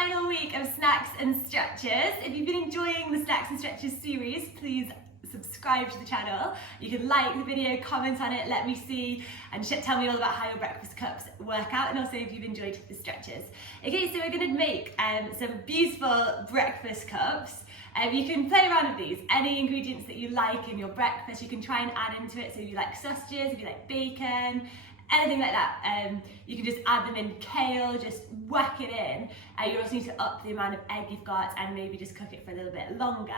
final week of Snacks and Stretches. If you've been enjoying the Snacks and Stretches series, please subscribe to the channel. You can like the video, comment on it, let me see, and tell me all about how your breakfast cups work out, and also if you've enjoyed the stretches. Okay, so we're going to make some beautiful breakfast cups. You can play around with these. Any ingredients that you like in your breakfast, you can try and add into it. So if you like sausages, if you like bacon, anything like that, you can just add them in. Kale, just whack it in. You also need to up the amount of egg you've got and maybe just cook it for a little bit longer.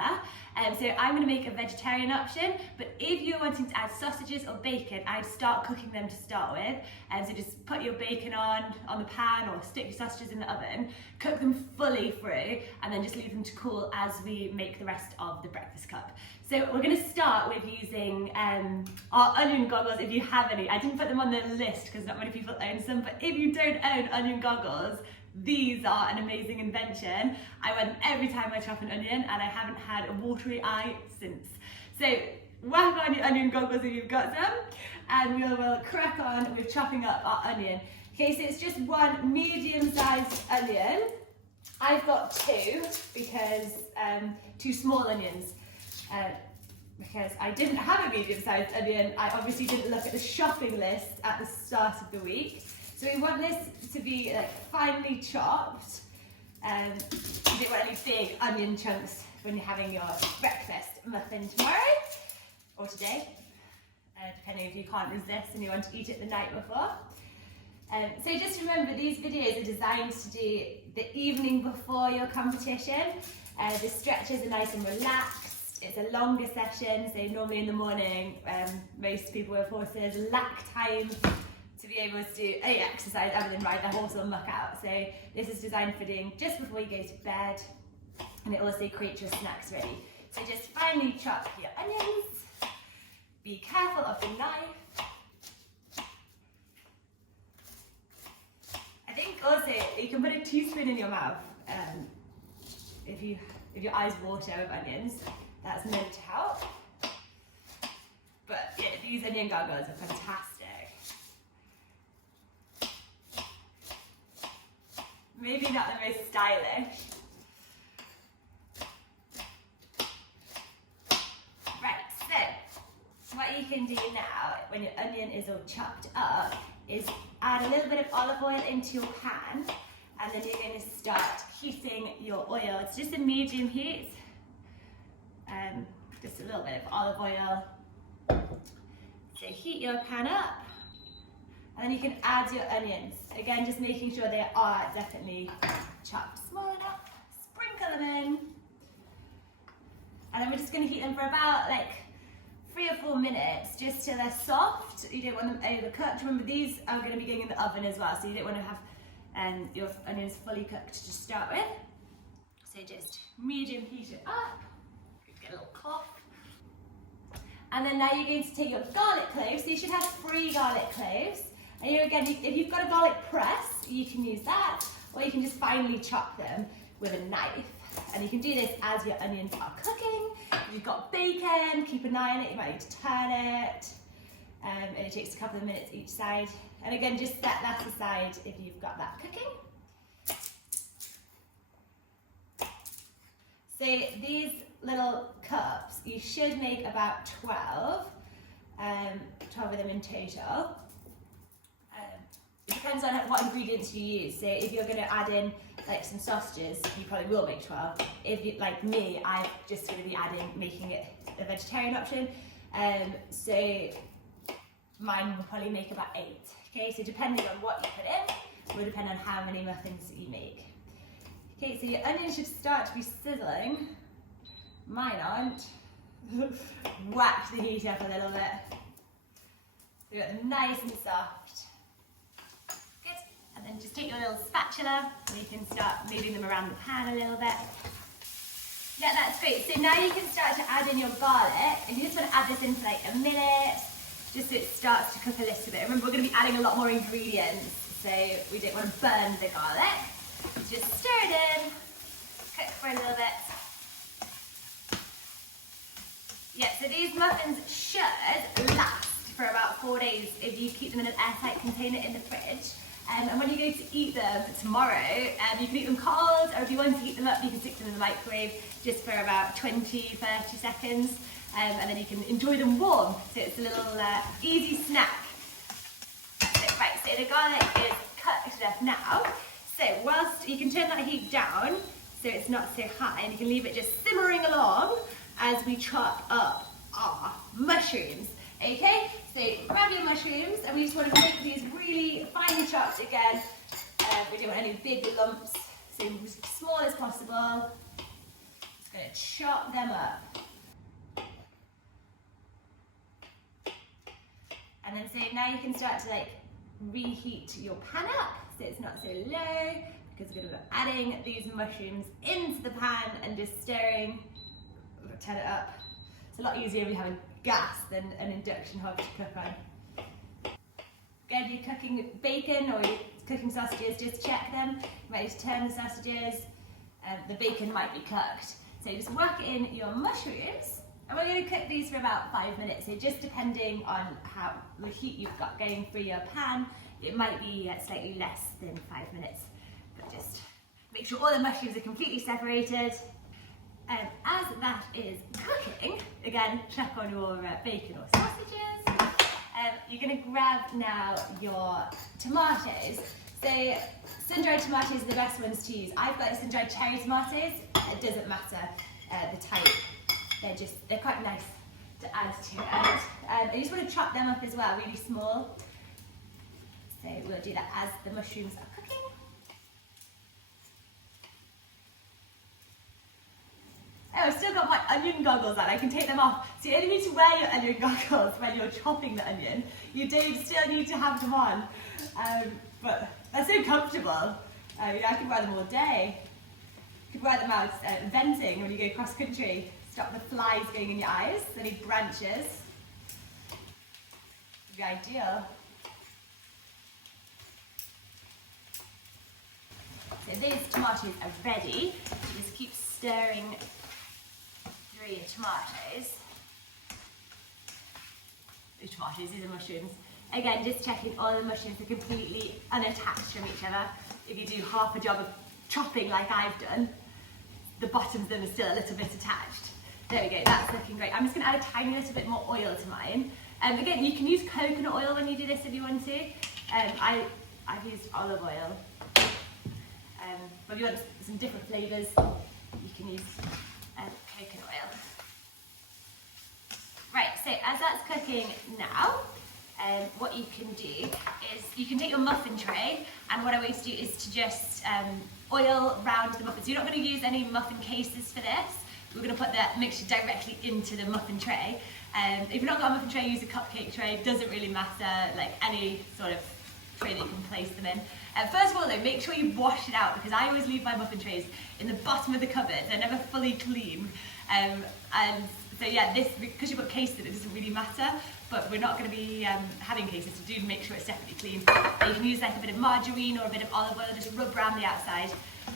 So I'm going to make a vegetarian option, but if you're wanting to add sausages or bacon, I'd start cooking them to start with. So just put your bacon on the pan or stick your sausages in the oven, cook them fully through, and then just leave them to cool as we make the rest of the breakfast cup. So we're going to start with using our onion goggles, if you have any. I didn't put them on the list because not many people own some, but if you don't own onion goggles, these are an amazing invention. I wear them every time I chop an onion, and I haven't had a watery eye since. So whack on your onion goggles if you've got some, and we will crack on with chopping up our onion. Okay, so it's just one medium-sized onion. I've got two because two small onions. Because I didn't have a medium-sized onion, I obviously didn't look at the shopping list at the start of the week. So we want this to be like finely chopped. You don't want any big onion chunks when you're having your breakfast muffin tomorrow or today, depending if you can't resist and you want to eat it the night before. So just remember, these videos are designed to do the evening before your competition. The stretches are nice and relaxed. It's a longer session, so normally in the morning, most people with horses lack time to be able to do any exercise other than ride the horse or muck out. So this is designed for doing just before you go to bed, and it also creates your snacks ready. So just finely chop your onions. Be careful of the knife. I think also you can put a teaspoon in your mouth if your eyes water with onions. That's meant to help. But yeah, these onion goggles are fantastic. Maybe not the most stylish. Right, so what you can do now, when your onion is all chopped up, is add a little bit of olive oil into your pan, and then you're going to start heating your oil. It's just a medium heat. Just a little bit of olive oil. So heat your pan up, and then you can add your onions. Again, just making sure they are definitely chopped small enough. Sprinkle them in. And then we're just going to heat them for about like 3 or 4 minutes, just till they're soft. You don't want them overcooked. Remember, these are going to be going in the oven as well, so you don't want to have your onions fully cooked to start with. So just medium heat it up. Get a little cloth. And then now you're going to take your garlic cloves. So you should have 3 garlic cloves. And here again, if you've got a garlic press, you can use that, or you can just finely chop them with a knife. And you can do this as your onions are cooking. If you've got bacon, keep an eye on it. You might need to turn it. And it takes a couple of minutes each side. And again, just set that aside if you've got that cooking. So these little cups, you should make about 12 of them in total. It depends on what ingredients you use. So if you're going to add in like some sausages, you probably will make 12. If you, like me, I'm just going to be making it a vegetarian option. So mine will probably make about 8. Okay, so depending on what you put in, will depend on how many muffins that you make. Okay, so your onions should start to be sizzling. Mine aren't. Whack the heat up a little bit. So you've got them nice and soft. Good. And then just take your little spatula and you can start moving them around the pan a little bit. Yeah, that's great. So now you can start to add in your garlic, and you just want to add this in for like a minute, just so it starts to cook a little bit. Remember, we're going to be adding a lot more ingredients, so we don't want to burn the garlic. Just stir it in, cook for a little bit. Yeah, so these muffins should last for about 4 days if you keep them in an airtight container in the fridge. And when you go to eat them tomorrow, you can eat them cold, or if you want to heat them up, you can stick them in the microwave just for about 20-30 seconds, and then you can enjoy them warm. So it's a little easy snack. Right, so the garlic is cooked enough now. So whilst you can turn that heat down so it's not so high, and you can leave it just simmering along as we chop up our mushrooms. Okay, so grab your mushrooms, and we just want to make these really finely chopped again. We don't want any big lumps, so as small as possible. Just going to chop them up. And then so now you can start to like reheat your pan up so it's not so low, because we're going to be adding these mushrooms into the pan and just stirring. We're going to turn it up. It's a lot easier if you have a gas than an induction hob to cook on. Again, if you're cooking bacon or you're cooking sausages, just check them. You might just turn the sausages, the bacon might be cooked. So just whack in your mushrooms, and we're going to cook these for about 5 minutes. So just depending on how the heat you've got going through your pan, it might be slightly less than 5 minutes. But just make sure all the mushrooms are completely separated. As that is cooking, again, check on your bacon or sausages. You're going to grab now your tomatoes. So sun-dried tomatoes are the best ones to use. I've got sun-dried cherry tomatoes. It doesn't matter the type. They're quite nice to add to it. And you just want to chop them up as well, really small. So we'll do that as the mushrooms are cooking. Oh, I've still got my onion goggles on. I can take them off. So you only need to wear your onion goggles when you're chopping the onion. You do still need to have them on. But they're so comfortable. I can wear them all day. You could wear them out venting when you go cross country. Stop the flies going in your eyes, any branches. Would be ideal. So these tomatoes are ready. You just keep stirring through your tomatoes. These are mushrooms. Again, just checking all the mushrooms are completely unattached from each other. If you do half a job of chopping like I've done, the bottoms of them are still a little bit attached. There we go, that's looking great. I'm just going to add a tiny little bit more oil to mine. Again, you can use coconut oil when you do this if you want to. I've used olive oil. But if you want some different flavours, you can use coconut oil. Right, so as that's cooking now, what you can do is you can take your muffin tray, and what I want you to do is to just oil round the muffins. So you're not going to use any muffin cases for this. We're going to put the mixture directly into the muffin tray. If you've not got a muffin tray, use a cupcake tray. It doesn't really matter, like any sort of tray that you can place them in. First of all though, make sure you wash it out, because I always leave my muffin trays in the bottom of the cupboard. They're never fully clean. And so yeah, this, because you've got cases, it doesn't really matter, but we're not going to be having cases, so do make sure it's definitely clean. You can use like a bit of margarine or a bit of olive oil, just rub around the outside.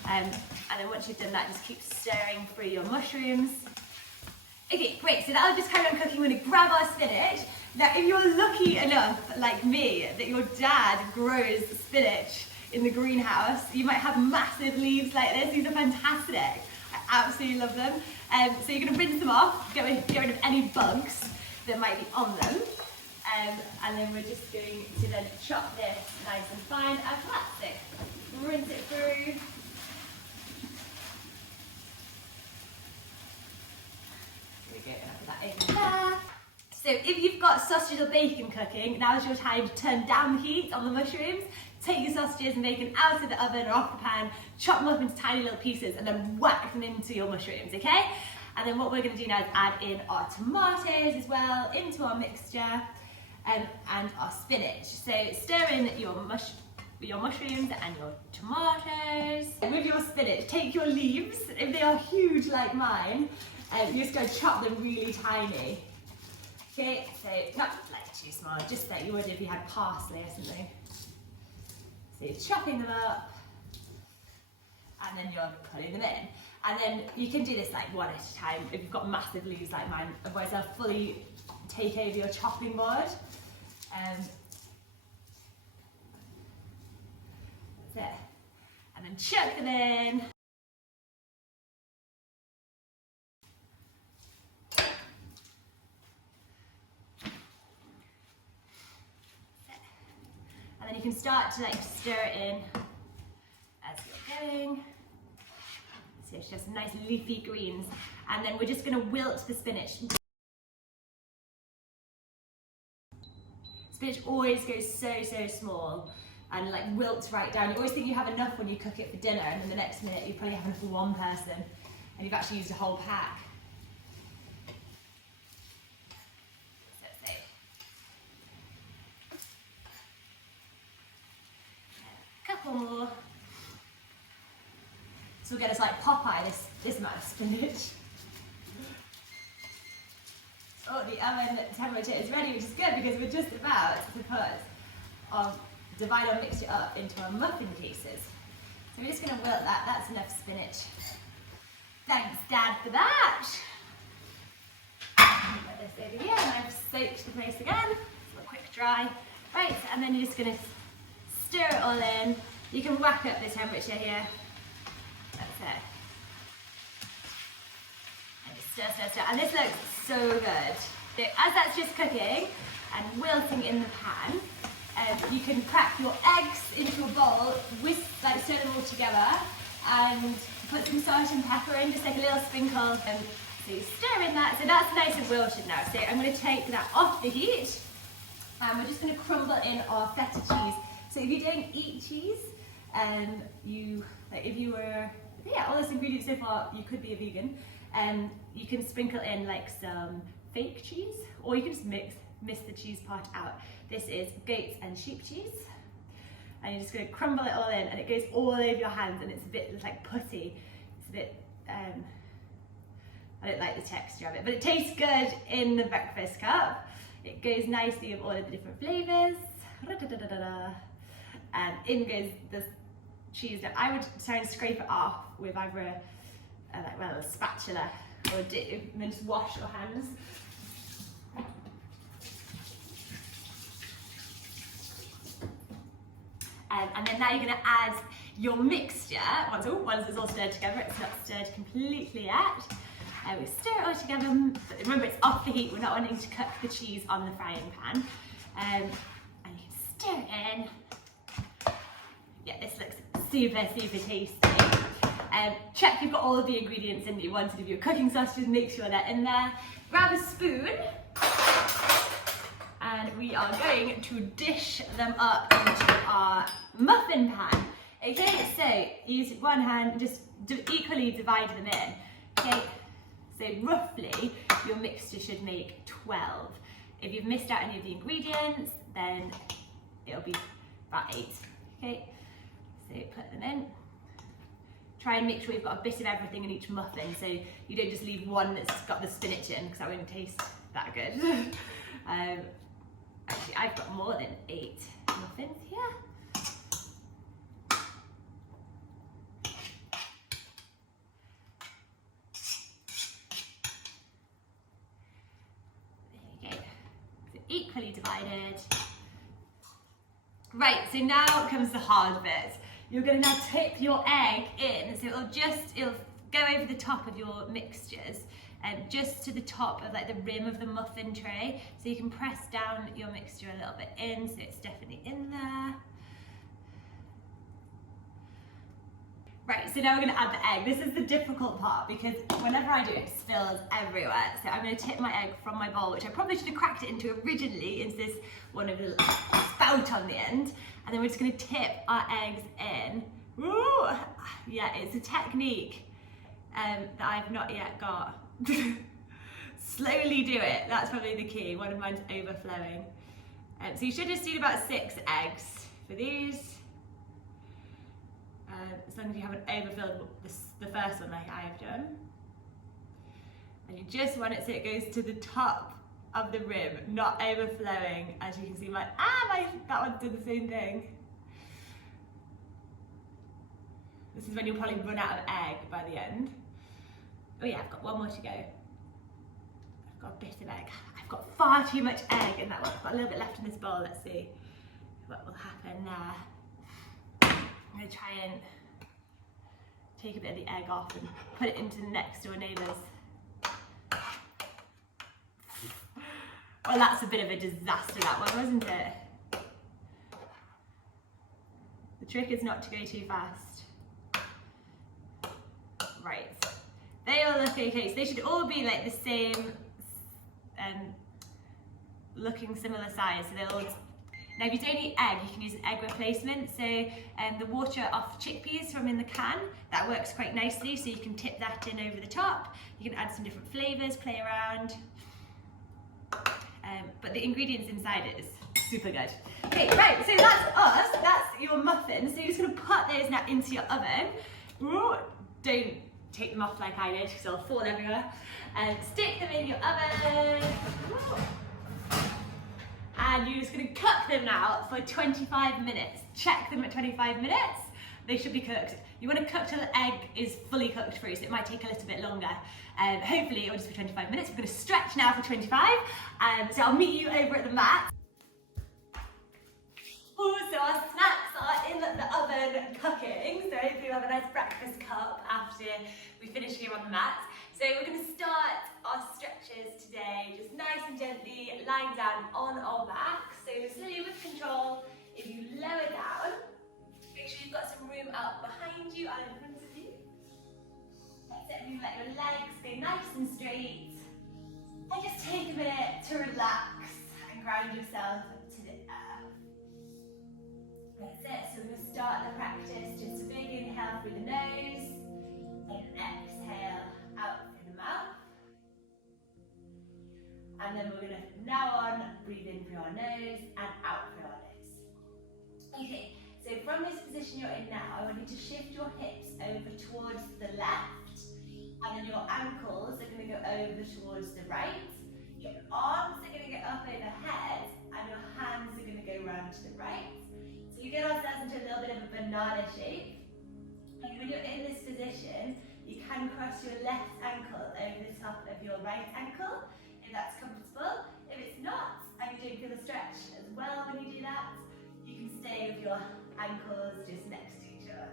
And then once you've done that, just keep stirring through your mushrooms. Okay, great, so that'll just carry on cooking. We're going to grab our spinach. Now, if you're lucky enough, like me, that your dad grows spinach in the greenhouse, you might have massive leaves like this. These are fantastic. I absolutely love them. So you're going to rinse them off, get rid of any bugs that might be on them. And then we're just going to then chop this nice and fine as plastic. Rinse it through. That in there. So if you've got sausage or bacon cooking, now's your time to turn down the heat on the mushrooms. Take your sausages and bacon out of the oven or off the pan, chop them up into tiny little pieces, and then whack them into your mushrooms, okay? And then what we're going to do now is add in our tomatoes as well into our mixture, and our spinach. So stir in your mushrooms and your tomatoes. And with your spinach, take your leaves, if they are huge like mine, you're just going to chop them really tiny. Okay, so not like too small, just like you would if you had parsley or something. So you're chopping them up, and then you're putting them in. And then you can do this like one at a time if you've got massive leaves like mine, otherwise they'll fully take over your chopping board. That's it. And then chuck them in. And then you can start to like stir it in as you're going. So it's just nice leafy greens. And then we're just going to wilt the spinach. Spinach always goes so small and like wilts right down. You always think you have enough when you cook it for dinner, and then the next minute you probably have enough for one person and you've actually used a whole pack. So let's see. A couple more. So we'll get us like Popeye, this amount of spinach. Oh, the oven temperature is ready, which is good because we're just about to divide our mixture up into our muffin pieces. So we're just going to wilt that. That's enough spinach. Thanks, Dad, for that. Put this over here, and I've soaked the place again. So a quick dry. Right, and then you're just going to stir it all in. You can whack up the temperature here. That's it. Stir. And this looks so good. So as that's just cooking and wilting in the pan, you can crack your eggs into a bowl, stir them all together, and put some salt and pepper in, just like a little sprinkle. So you stir in that. So that's nice and wilted now. So I'm going to take that off the heat, and we're just going to crumble in our feta cheese. So if you don't eat cheese, if you were, all those ingredients so far, you could be a vegan. You can sprinkle in like some fake cheese, or you can just miss the cheese part out. This is goat and sheep cheese, and you're just going to crumble it all in, and it goes all over your hands, and it's a bit like putty. It's a bit, I don't like the texture of it, but it tastes good in the breakfast cup. It goes nicely with all of the different flavours. And in goes the cheese. Now I would try and scrape it off with either a spatula or and then just wash your hands. And then now you're going to add your mixture. Once it's all stirred together, it's not stirred completely yet. We stir it all together. But remember, it's off the heat. We're not wanting to cook the cheese on the frying pan. And you can stir it in. Yeah, this looks super tasty. Check you've got all of the ingredients in that you wanted. If you're cooking sausages, make sure they're in there. Grab a spoon, and we are going to dish them up into our muffin pan. Okay, so use one hand, just equally divide them in. Okay, so roughly your mixture should make 12. If you've missed out any of the ingredients, then it'll be about 8. Okay, so put them in. Try and make sure you've got a bit of everything in each muffin, so you don't just leave one that's got the spinach in, because that won't taste that good. Actually, I've got more than 8 muffins here. There you go. So equally divided. Right, so now comes the hard bit. You're going to now tip your egg in, so it'll go over the top of your mixtures, just to the top of like the rim of the muffin tray. So you can press down your mixture a little bit in, so it's definitely in there. Right, so now we're going to add the egg. This is the difficult part because whenever I do it, it spills everywhere. So I'm going to tip my egg from my bowl, which I probably should have cracked it into originally, into this one of the spout on the end. And then we're just going to tip our eggs in. Ooh, yeah, it's a technique that I've not yet got. Slowly do it, that's probably the key. One of mine's overflowing. So you should just need about 6 eggs for these. As long as you haven't overfilled the first one like I've done. And you just want it so it goes to the top of the rim, not overflowing. As you can see, that one did the same thing. This is when you'll probably run out of egg by the end. Oh yeah, I've got one more to go. I've got a bit of egg. I've got far too much egg in that one. I've got a little bit left in this bowl. Let's see what will happen there. going to try and take a bit of the egg off and put it into the next door neighbours. Well, that's a bit of a disaster, that one, wasn't it? The trick is not to go too fast. Right, they all look okay, so they should all be like the same, looking similar size, so they'll all. Now if you don't eat egg, you can use an egg replacement, so the water off chickpeas from in the can, that works quite nicely, so you can tip that in over the top, you can add some different flavours, play around, but the ingredients inside it is super good. Okay, right, so that's us, that's your muffins, so you're just going to put those now into your oven. Ooh, don't take them off like I did, because they'll fall everywhere, and stick them in your oven. Ooh. And you're just going to cook them now for 25 minutes. Check them at 25 minutes. They should be cooked. You want to cook till the egg is fully cooked through, so it might take a little bit longer. Hopefully it will just be 25 minutes. We're going to stretch now for 25. So I'll meet you over at the mat. Oh, so our snacks are in the oven cooking. So hopefully we'll have a nice breakfast cup after we finish here on the mat. So we're going to start our stretches today, just nice and gently, lying down on our back. So slowly with control, if you lower down, make sure you've got some room out behind you and in front of you. That's it, you let your legs go nice and straight. And just take a minute to relax and ground yourself to the earth. That's it, so we're going to start the practice, just a big inhale through the nose, and an exhale out through the mouth. And then we're going to, now on, breathe in through our nose and out through our nose. Okay, so from this position you're in now, I want you to shift your hips over towards the left, and then your ankles are going to go over towards the right. Your arms are going to get up overhead, and your hands are going to go round to the right. So you get ourselves into a little bit of a banana shape. And when you're in this position, you can cross your left ankle over the top of your right ankle, if that's comfortable. If it's not, and you don't feel a stretch as well when you do that, you can stay with your ankles just next to each other.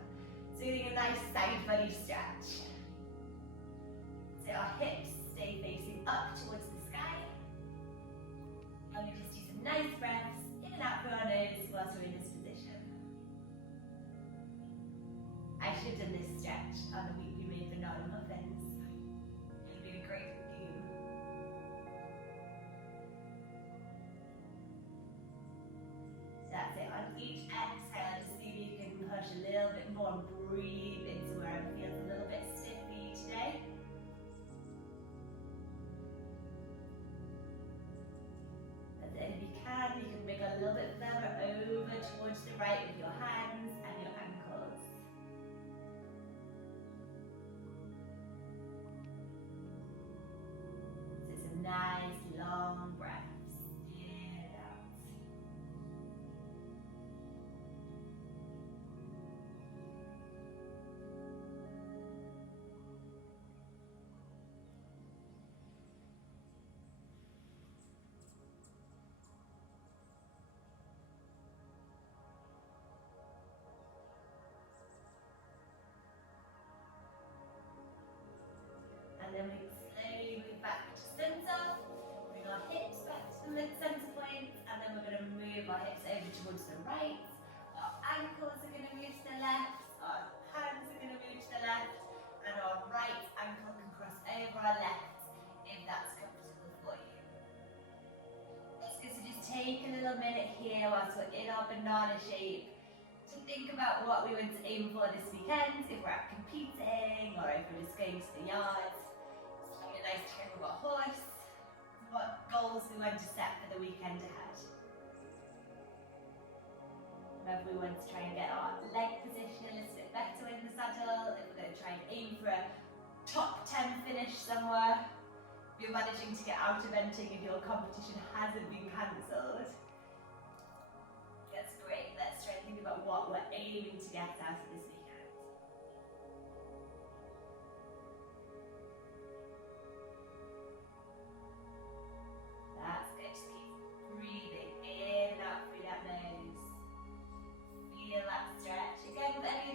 So you're getting a nice side body stretch. So our hips stay facing up towards the sky. And we just do some nice breaths in and out through our nose whilst we're in this position. I should have done this stretch on the week we made banana muffins. It would be a great theme. So that's it. On each exhale, just see if you can push a little bit more and breathe into where it feels a little bit stiff for you today. That's it. If you can bring a little bit further over towards the right with your hands and your ankles. Nice long breaths in and out. And then we slowly move back to center. Bring our hips back to the center point, and then we're going to move our hips over towards the right. Our ankles are going to move to the left. Our hands are going to move to the left, and our right ankle can cross over our left if that's comfortable for you. It's good to just take a little minute here whilst we're in our banana shape to think about what we want to aim for this weekend, if we're out competing or if we're just going to the yard. A nice chat with our horse, what goals we want to set for the weekend ahead. Whether we want to try and get our leg position a little bit better in the saddle, if we're going to try and aim for a top 10 finish somewhere, if you're managing to get out eventing if your competition hasn't been cancelled. That's great. Let's try and think about what we're aiming to get out of this weekend. That's good. Just keep breathing in and out through that nose. Feel that stretch. Again, with any of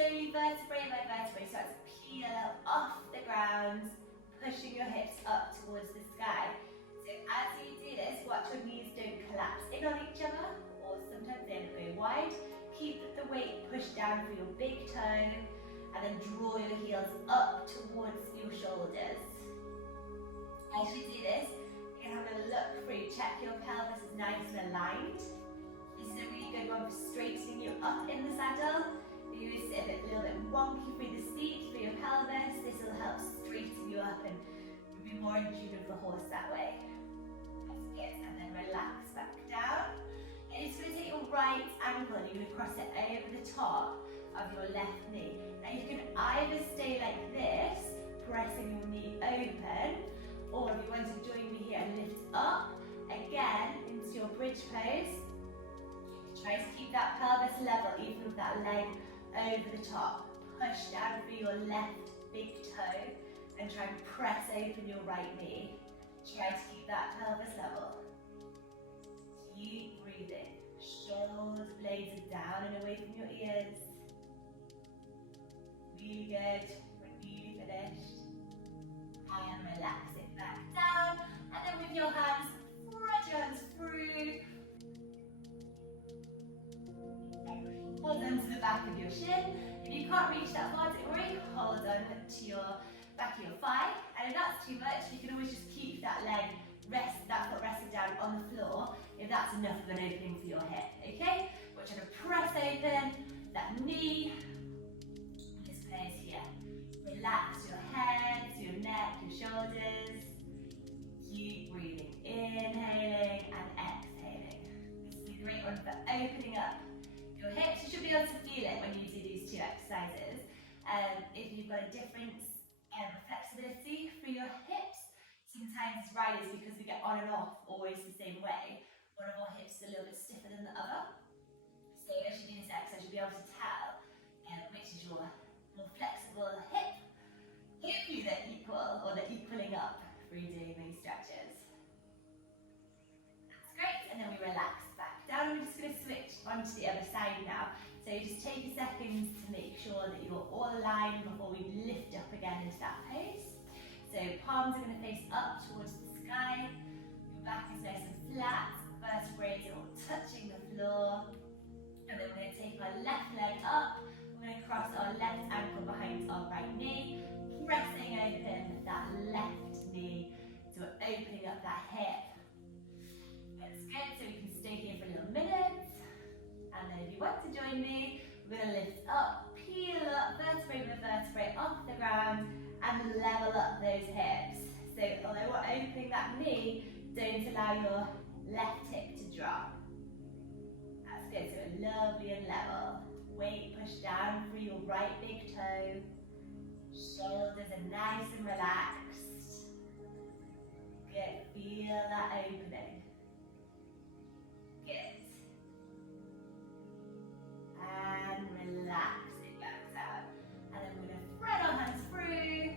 slowly, vertebrae by vertebrae, start to peel off the ground, pushing your hips up towards the sky. So as you do this, watch your knees don't collapse in on each other, or sometimes they end up going wide. Keep the weight pushed down through your big toe, and then draw your heels up towards your shoulders. As you do this, you can have a look through, check your pelvis is nice and aligned. This is a really good one for straightening you up in the saddle. If you sit a little bit wonky through the seat, through your pelvis, this will help straighten you up and you'll be more in tune with the horse that way. That's good, and then relax back down. And you're just going to take your right ankle and you're going to cross it over the top of your left knee. Now you can either stay like this, pressing your knee open, or if you want to join me here and lift up, again, into your bridge pose. Try to keep that pelvis level, even with that leg over the top. Push down through your left big toe and try and press open your right knee. Try to keep that pelvis level. Keep breathing. Shoulder blades are down and away from your ears. Really good. We're nearly finished. And relax it back down. And then with your hands, spread your hands through. Hold on to the back of your shin. If you can't reach that far, don't worry. Hold on to your back of your thigh. And if that's too much, you can always just keep that leg that foot rested down on the floor if that's enough of an opening for your hip. Okay? We're trying to press open that knee. This place here. Relax your head, your neck, your shoulders. Keep breathing. Inhaling and exhaling. This is a great one for opening up your hips. You should be able to feel it when you do these two exercises. If you've got a different flexibility for your hips, sometimes it's right is because we get on and off always the same way. One of our hips is a little bit stiffer than the other. So as you do this exercise, you'll be able to tell which is your more flexible hip. Hopefully they're equal, or they're equaling up through doing these stretches. That's great, and then we relax back down. We're just going to switch onto the other side now. So just take a second to make sure that you're all aligned before we lift up again into that pose. So palms are going to face up towards the sky. Your back is nice and flat. Vertebrae are all touching the floor. And then we're going to take our left leg up. We're going to cross our left ankle behind our right knee, pressing open that left knee. So we're opening up that hip. That's good, so we can stay here for a little minute. And then if you want to join me, we're going to lift up, peel up, vertebrae by vertebrae off the ground, and level up those hips. So although we're opening that knee, don't allow your left hip to drop. That's good, so lovely and level. Weight pushed down through your right big toe. Shoulders are nice and relaxed. Good, feel that opening. Good. And relax it back down. And then we're going to thread our hands through.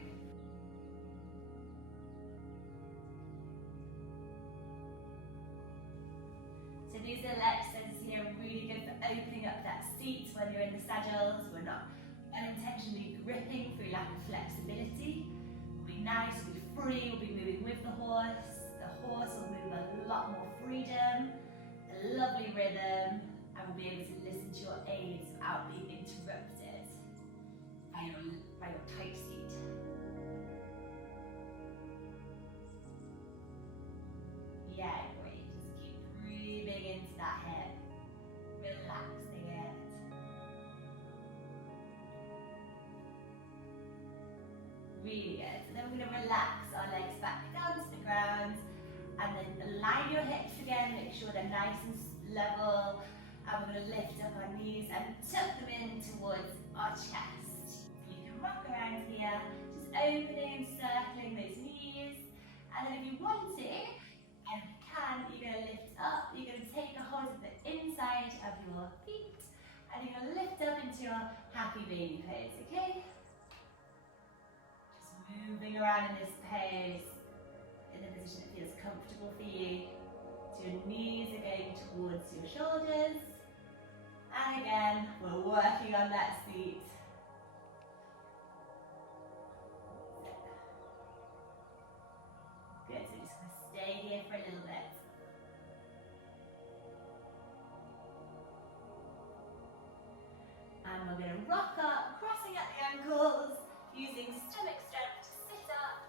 So these little exercises here are really good for opening up that seat when you're in the saddles. We're not unintentionally gripping through lack of flexibility. We'll be nice, we'll be free, we'll be moving with the horse. The horse will move a lot more freedom, a lovely rhythm, and we'll be able to listen to your aids without being interrupted by your tight seat. Yeah, great. Just keep breathing into that hip, relaxing it. Really good. So then we're going to relax our legs back down to the ground and then align your hips again, make sure they're nice and level. And we're going to lift up our knees and tuck them in towards our chest. You can rock around here, just opening and circling those knees. And then if you want to, and you can, you're going to lift up, you're going to take a hold of the inside of your feet, and you're going to lift up into your happy baby pose, okay? Just moving around in this pose, in a position that feels comfortable for you. So your knees are going towards your shoulders. And again, we're working on that seat. for a little bit. And we're going to rock up, crossing at the ankles, using stomach strength to sit up.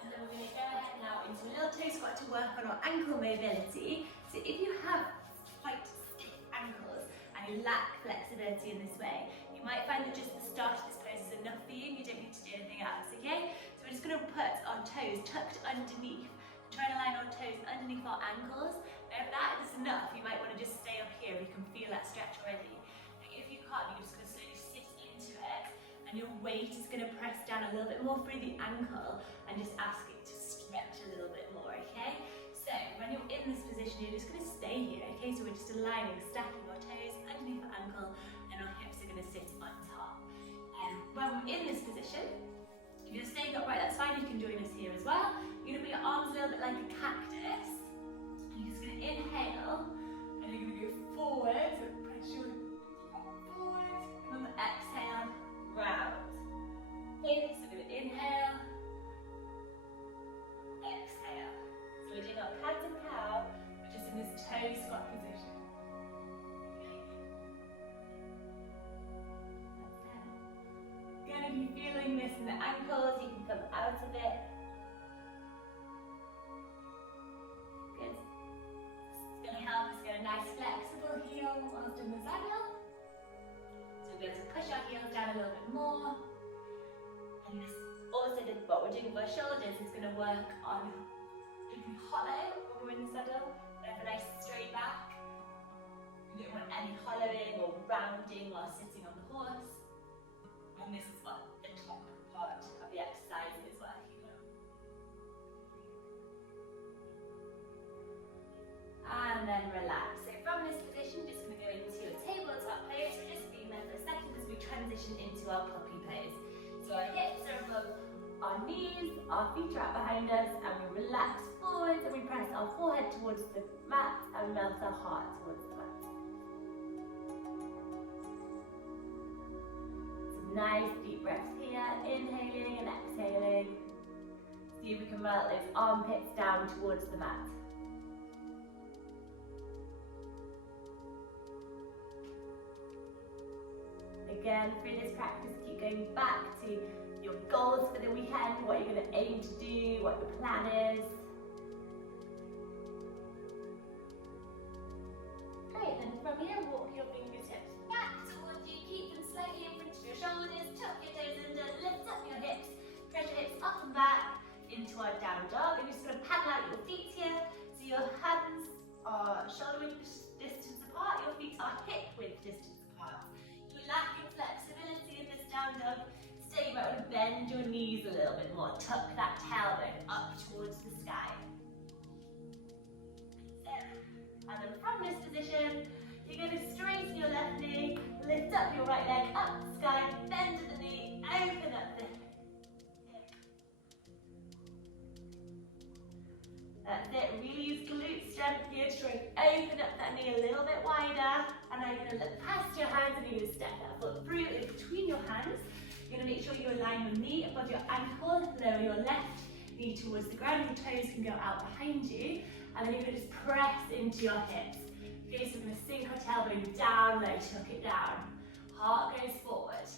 And then we're going to go ahead now into a little toe squat to work on our ankle mobility. So if you have quite stiff ankles and you lack flexibility in this way, you might find that just the start of this pose is enough for you and you don't need to do anything else, okay? So we're just going to put our toes tucked underneath, try and align our toes underneath our ankles. Now if that is enough, you might want to just stay up here if you can feel that stretch already. If you can't, you're just going to slowly sit into it and your weight is going to press down a little bit more through the ankle and just ask it to stretch a little bit more, okay? So when you're in this position, you're just going to stay here, okay? So we're just aligning, stacking our toes underneath the ankle and our hips are going to sit on top. And when we're in this position, if you're staying upright, that's fine, you can join us here as well. You're going to put your arms a little bit like a cactus. And you're just going to inhale and you're going to go forward, so press your forward, and on the exhale, round. Okay, so we're going to inhale, exhale. So we're doing our cat and cow, we're just in this toe squat position. Again, if you're feeling this in the ankles, you can come out of it. Good. It's going to help us get a nice flexible heel whilst in the saddle. So we're going to push our heels down a little bit more. And this also, what we're doing with our shoulders is going to work on keeping hollow when we're in the saddle. We have a nice straight back. We don't want any hollowing or rounding while sitting on the horse. And this is what the top part of the exercise is working on. And then relax. So from this position, just going to go into your tabletop pose. So just being there for a second as we transition into our puppy pose. So our hips are above our knees, our feet are out behind us, and we relax forwards and we press our forehead towards the mat and melt our heart towards the mat. Nice deep breaths here, inhaling and exhaling. See if we can melt those armpits down towards the mat. Again, through this practice, keep going back to your goals for the weekend, what you're going to aim to do, what your plan is. Great, then from here, walk your fingertips back towards you, keep them slightly in front of your shoulders, tuck your toes under, lift up your hips, press your hips up and back into our down dog. And you're just going to paddle out your feet here, so your hands are shoulder width distance apart, your feet are hip width distance apart. You're lacking flexibility in this down dog, so you might want to bend your knees a little bit more, tuck that tailbone up towards the sky. And then from this position, you're going to straighten your left knee, lift up your right leg up the sky, bend at the knee, open up the hip. That's it, really use glute strength here to try and open up that knee a little bit wider. And now you're going to look past your hands and you're going to step that foot through in between your hands. You're going to make sure you align your knee above your ankle, lower your left knee towards the ground, your toes can go out behind you. And then you're going to just press into your hips. Okay, so we're going to sink our tailbone down low, tuck it down. Heart goes forward.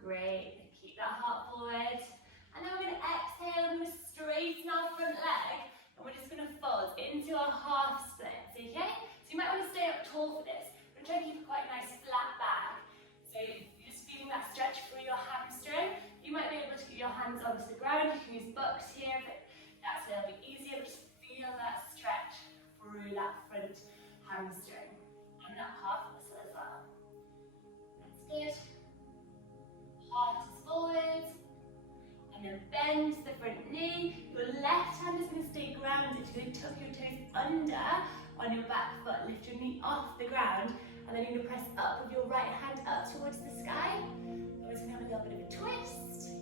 Great, keep that heart forward. And then we're going to exhale, we're going to straighten our front leg. And we're just going to fold into our half splits, okay? So you might want to stay up tall for this. We're going to try to keep quite a nice flat back. So you're just feeling that stretch through your hamstring. You might be able to get your hands onto the ground. You can use bucks here, but that's a little bit easier. But just feel that stretch through that front hamstring and that half muscle as well. That's good. Heart is forward. And then bend the front knee. Your left hand is going to stay grounded. You're going to tuck your toes under on your back foot. Lift your knee off the ground. And then you're going to press up with your right hand up towards the sky. We're just going to have a little bit of a twist.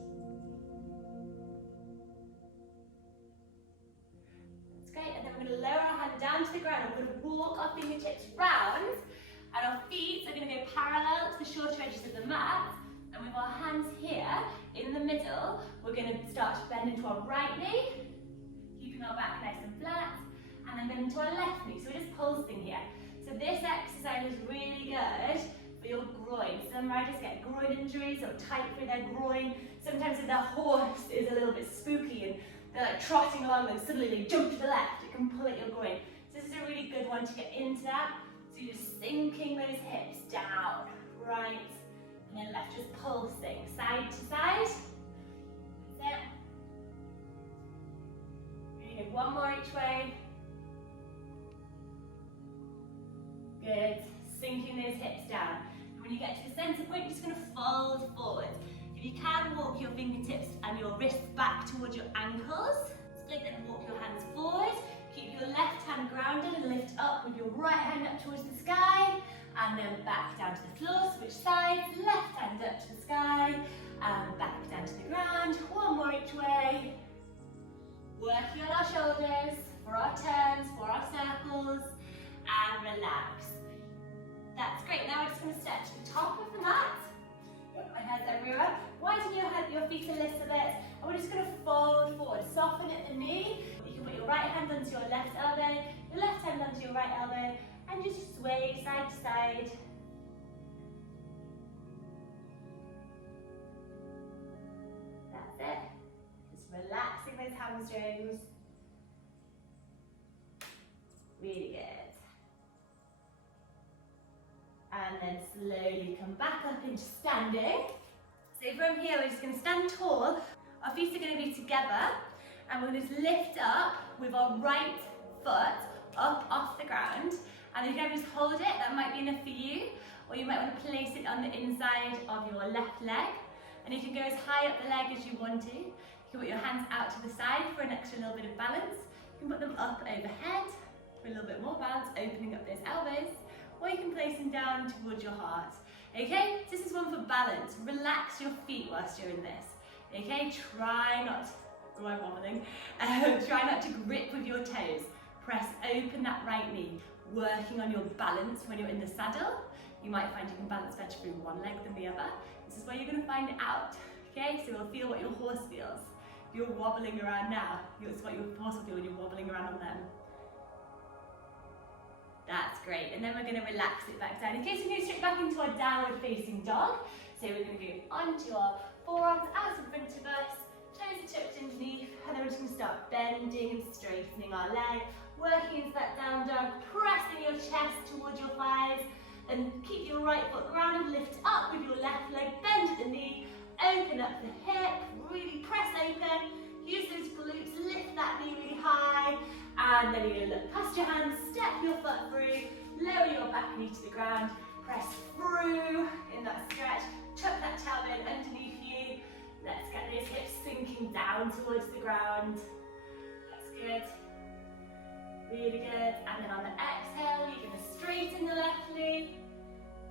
That's great. And then we're going to lower our hand down to the ground. We're going to walk our fingertips round. And our feet are going to go parallel to the shorter edges of the mat. And with our hands here in the middle, we're going to start to bend into our right knee. Keeping our back nice and flat, and then going into our left knee. So we're just pulsing here. So this exercise is really good for your groin. Some riders get groin injuries or tight through their groin. Sometimes if their horse is a little bit spooky and they're like trotting along and suddenly they jump to the left, it can pull at your groin. So this is a really good one to get into that. So you're just sinking those hips down, right, and then left, just pulsing side to side. That's it. Really good. One more each way. Good. Sinking those hips down. And when you get to the center point, you're just going to fold forward. If you can, walk your fingertips and your wrists back towards your ankles. Split them, walk your hands forward. Keep your left hand grounded and lift up with your right hand up towards the sky. And then back down to the floor. Switch sides. Left hand up to the sky. And back down to the ground. One more each way. Working on our shoulders for our turns, for our circles. And relax. That's great. Now we're just going to stretch the top of the mat. My hands everywhere. Widen your feet a little bit. And we're just going to fold forward. Soften at the knee. You can put your right hand onto your left elbow, your left hand onto your right elbow, and just sway side to side. That's it. Just relaxing those hamstrings. Really good. And then slowly come back up into standing. So from here, we're just going to stand tall. Our feet are going to be together, and we're going to just lift up with our right foot up off the ground. And you can just hold it. That might be enough for you, or you might want to place it on the inside of your left leg. And you can go as high up the leg as you want to. You can put your hands out to the side for an extra little bit of balance. You can put them up overhead for a little bit more balance, opening up those elbows. Or you can place them down towards your heart. Okay, this is one for balance. Relax your feet whilst you're in this. Okay, try not, oh, I'm wobbling. Try not to grip with your toes. Press open that right knee. Working on your balance when you're in the saddle. You might find you can balance better through one leg than the other. This is where you're going to find it out. Okay, so you'll feel what your horse feels. If you're wobbling around now, it's what your horse will feel when you're wobbling around on them. That's great. And then we're going to relax it back down. Okay, so we're going to straight back into our downward facing dog. So we're going to go onto our forearms out in front of us, toes are tucked underneath, and then we're just going to start bending and straightening our leg, working into that down dog, pressing your chest towards your thighs, and keep your right foot grounded, lift up with your left leg, bend at the knee, open up the hip, really press open, use those glutes, lift that knee really high, and then you're going to look past your hands, step your foot through, lower your back knee to the ground, press through in that stretch, tuck that tailbone underneath you. Let's get those hips sinking down towards the ground. That's good. Really good. And then on the exhale, you're going to straighten the left knee.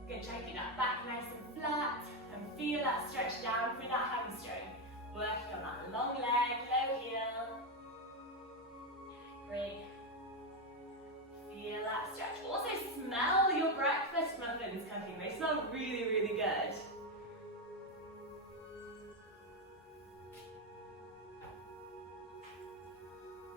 You're going to try to keep that back nice and flat and feel that stretch down through that hamstring. Working on that long leg, low heel. Great. Feel that stretch. Also smell your breakfast muffins cooking. They smell really, really good.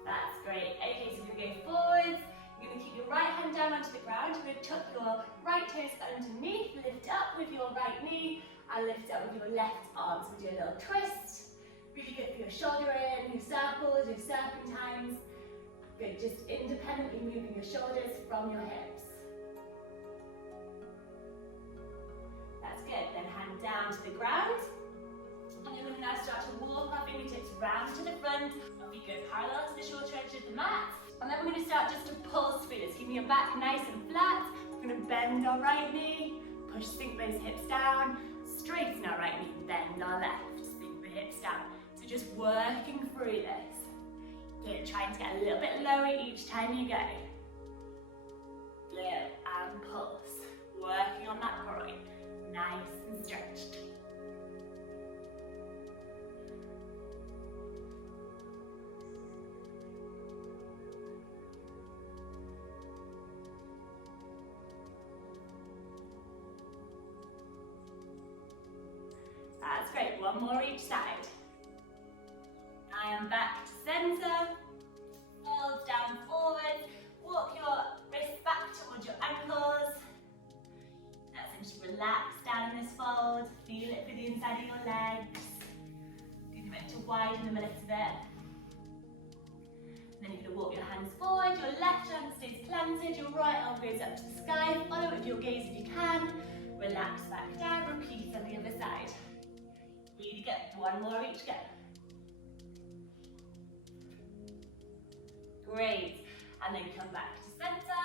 That's great. Okay, so we're going to go forwards. You're going to keep your right hand down onto the ground. You're going to tuck your right toes underneath, lift up with your right knee, and lift up with your left arm. So we do a little twist. Really good for your shoulder in, your circles, your serpentines. Good, just independently moving your shoulders from your hips. That's good. Then hand down to the ground. And then we're going to now start to walk our fingertips round to the front. Our feet go parallel to the shorter edge of the mat. And then we're going to start just to pulse through this, keeping your back nice and flat. We're going to bend our right knee, sink those hips down, straighten our right knee, bend our left, sink the hips down. So just working through this. Good, trying to get a little bit lower each time you go. Good, and pulse. Working on that groin. Nice and stretched. That's great, one more each side. I am back to center. folds down forward. Walk your wrists back towards your ankles. That's it, just relax down in this fold. Feel it through the inside of your legs. Good, bit to widen them a little bit. And then you're going to walk your hands forward. Your left hand stays planted. Your right arm goes up to the sky. Follow it with your gaze if you can. Relax back down. Repeat on the other side. Really good. One more each go. Great. And then come back to center.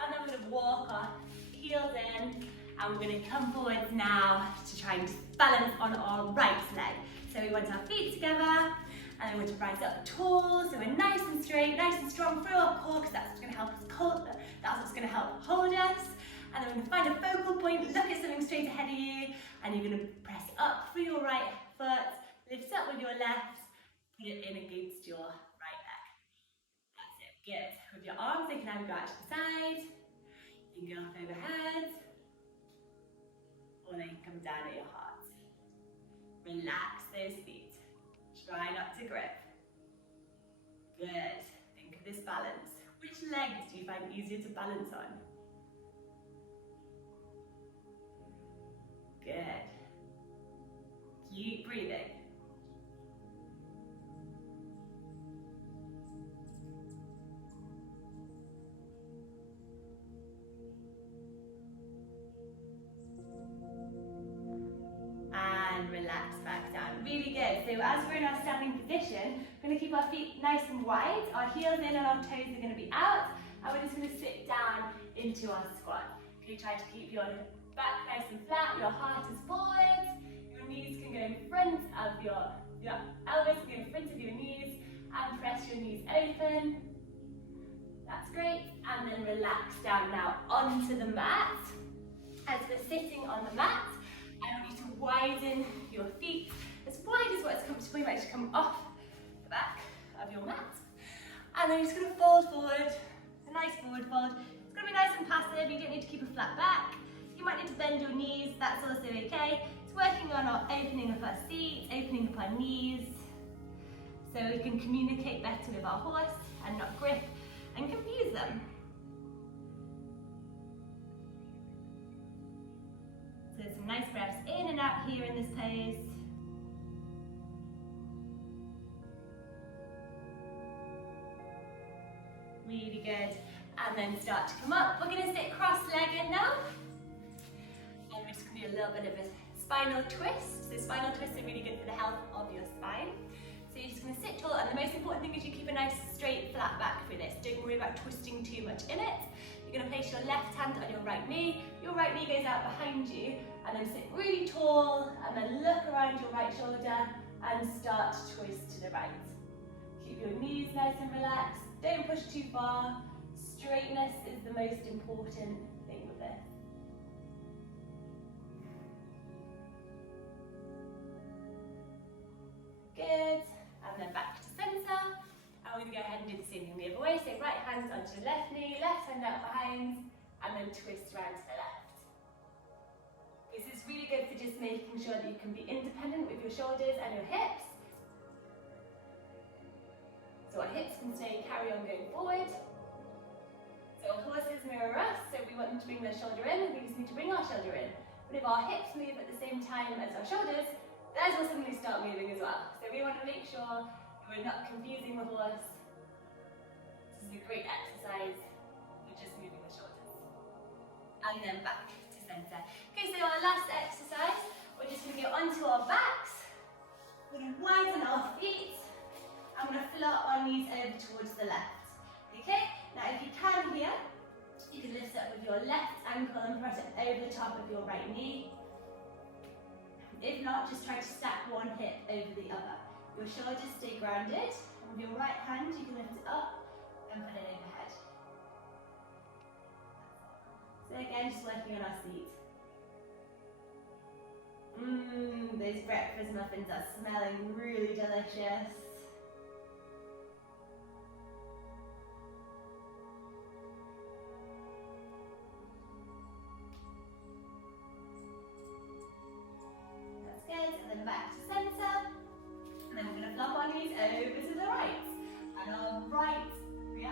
And then we're going to walk our heels in. And we're going to come forwards now to try and balance on our right leg. So we want our feet together. And we want to rise up tall. So we're nice and straight, nice and strong through our core, because that's what's going to help us that's what's going to help hold us. And then we're going to find a focal point, look at something straight ahead of you. And you're going to press up through your right foot, lift up with your left, put it in against your right leg. That's it, good. With your arms, they can either go out to the side, you can go up overhead, or they can come down at your heart. Relax those feet. Try not to grip. Good. Think of this balance. Which legs do you find easier to balance on? Good. Keep breathing. And relax back down. Really good. So as we're in our standing position, we're going to keep our feet nice and wide. Our heels in and our toes are going to be out. And we're just going to sit down into our squat. Okay, try to keep your back nice and flat. Your heart is forward. Your knees can go in front of your elbows can go in front of your knees. And press your knees open. That's great. And then relax down now onto the mat. As we're sitting on the mat, I want you to widen your feet as wide as what's comfortable. You might just come off the back of your mat. And then you're just going to fold forward. A nice forward fold. It's going to be nice and passive. You don't need to keep a flat back. You might need to bend your knees. That's also okay. It's working on our opening up our seat, opening up our knees, so we can communicate better with our horse and not grip and confuse them. So some nice breaths in and out here in this pose. Really good. And then start to come up. We're going to sit cross-legged now. And we're just going to do a little bit of a spinal twist. So spinal twists are really good for the health of your spine. So you're just going to sit tall, and the most important thing is you keep a nice straight flat back through this. Don't worry about twisting too much in it. You're going to place your left hand on your right knee. Your right knee goes out behind you, and then sit really tall, and then look around your right shoulder and start to twist to the right. Keep your knees nice and relaxed. Don't push too far. Straightness is the most important thing with this. Good. And then back to centre. And we're going to go ahead and do the same thing the other way. So right hand onto your left knee, left hand out behind, and then twist around to the left. This is really good for just making sure that you can be independent with your shoulders and your hips. So our hips can stay and carry on going forward. So horses mirror us, so we want them to bring their shoulder in, and we just need to bring our shoulder in. But if our hips move at the same time as our shoulders, theirs will suddenly start moving as well. So we want to make sure we're not confusing the horse. This is a great exercise. We're just moving the shoulders. And then back to centre. Okay, so our last exercise, we're just going to go onto our backs. We're going to widen our feet. I'm going to flop our knees over towards the left. Okay? Now if you can here, you can lift up with your left ankle and press it over the top of your right knee. If not, just try to stack one hip over the other. Your shoulders stay grounded, and with your right hand you can lift it up and put it overhead. So again, just working on our seat. Those breakfast muffins are smelling really delicious. That's good, and then back to centre. And then we're going to flop our knees over to the right. And our right, we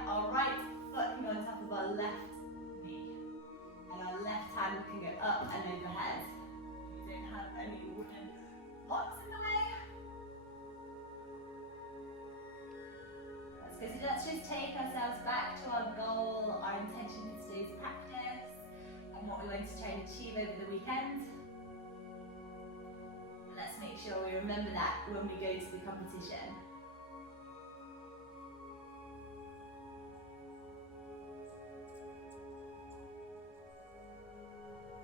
So let's just take ourselves back to our goal, our intention for today's practice, and what we want to try and achieve over the weekend. And let's make sure we remember that when we go to the competition.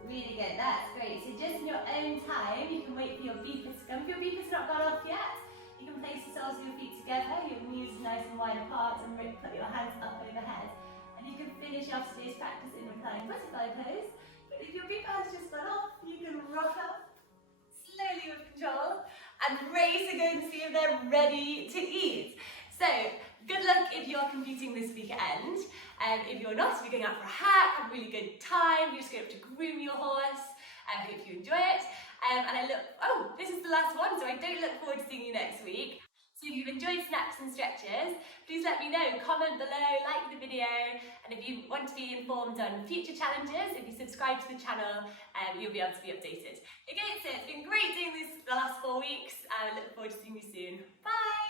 Really good, that's great. So just in your own time, you can wait for your beepers to come. If your beeper's not gone off yet, you can place the soles of your feet together, your knees nice and wide apart, and put your hands up overhead. And you can finish off today's practice in reclining butterfly pose. But if your beeper has just gone off, you can rock up slowly with control and raise again to see if they're ready to eat. So, good luck if you're competing this weekend. If you're not, if you're going out for a hack, have a really good time, you're just going up to groom your horse. I hope you enjoy it. This is the last one, so I don't look forward to seeing you next week. So if you've enjoyed snaps and stretches, please let me know, comment below, like the video, and if you want to be informed on future challenges, if you subscribe to the channel, you'll be able to be updated. Okay, so it's been great doing this the last 4 weeks, and I look forward to seeing you soon. Bye!